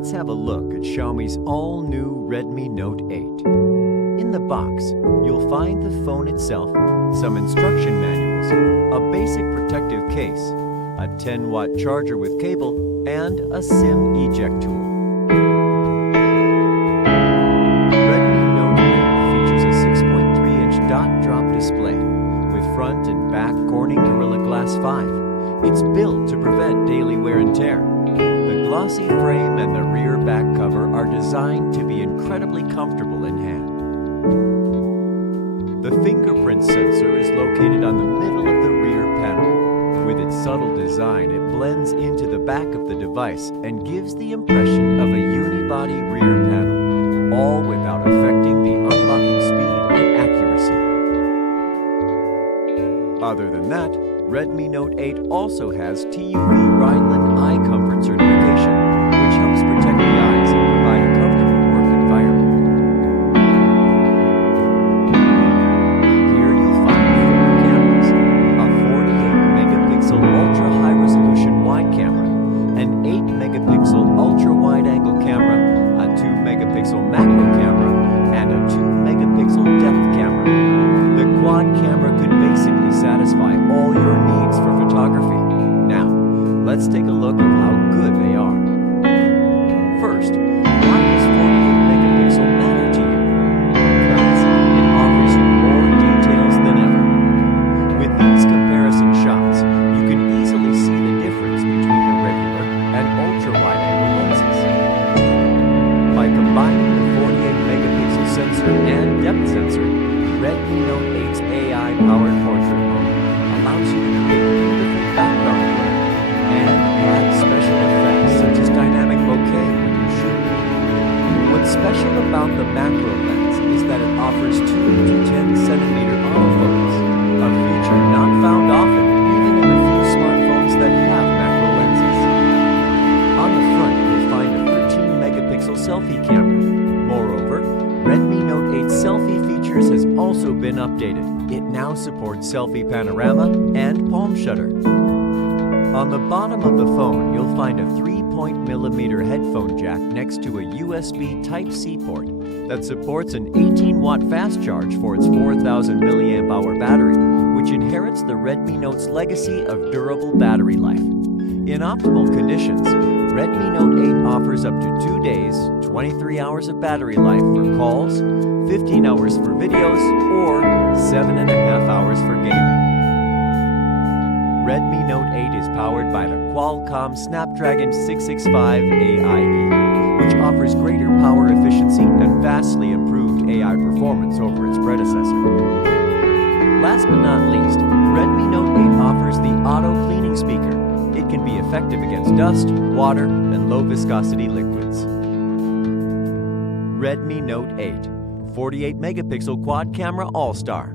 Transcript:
Let's have a look at Xiaomi's all-new Redmi Note 8. In the box, you'll find the phone itself, some instruction manuals, a basic protective case, a 10-watt charger with cable, and a SIM eject tool. Redmi Note 8 features a 6.3-inch dot-drop display with front and back Corning Gorilla Glass 5. It's built to prevent daily wear and tear. The glossy frame and the rear back cover are designed to be incredibly comfortable in hand. The fingerprint sensor is located on the middle of the rear panel. With its subtle design, it blends into the back of the device and gives the impression of a unibody rear panel, all without affecting the unlocking speed and accuracy. Other than that, Redmi Note 8 also has TUV Rhineland eye comfort certification, which helps protect the eyes and provide a comfortable work environment. Here you'll find 4 cameras, a 48-megapixel ultra-high-resolution wide camera, an 8-megapixel ultra-wide-angle camera, a 2-megapixel macro camera, and a 2-megapixel depth camera. The quad camera could basically satisfy all your needs for photography. Now, let's take a look at how good they are. First, why does 48-megapixel matter to you? Because it offers you more details than ever. With these comparison shots, you can easily see the difference between the regular and ultra-wide-angle lenses. By combining the 48-megapixel sensor and depth sensor, Redmi Note 8's AI-powered portrait mode allows you to create beautiful background blur and add special effects such as dynamic bokeh when you shoot. What's special about the macro lens is that it offers 2 to 10 centimeter autofocus, a feature not found often even in the few smartphones that have macro lenses. On the front, you'll find a 13-megapixel selfie camera. Moreover, Redmi Note 8 selfie features has also been updated. It now supports selfie panorama and palm shutter. On the bottom of the phone, you'll find a 3.mm headphone jack next to a USB Type-C port that supports an 18-watt fast charge for its 4,000 mAh battery, which inherits the Redmi Note's legacy of durable battery life. In optimal conditions, Redmi Note 8 offers up to 2 days, 23 hours of battery life for calls, 15 hours for videos, or 7.5 hours for gaming. Redmi Note 8 is powered by the Qualcomm Snapdragon 665 AIE, which offers greater power efficiency and vastly improved AI performance over its predecessor. Last but not least, Redmi Note 8 offers the auto cleaning speaker. It can be effective against dust, water, and low-viscosity liquids. Redmi Note 8, 48-megapixel quad camera all-star.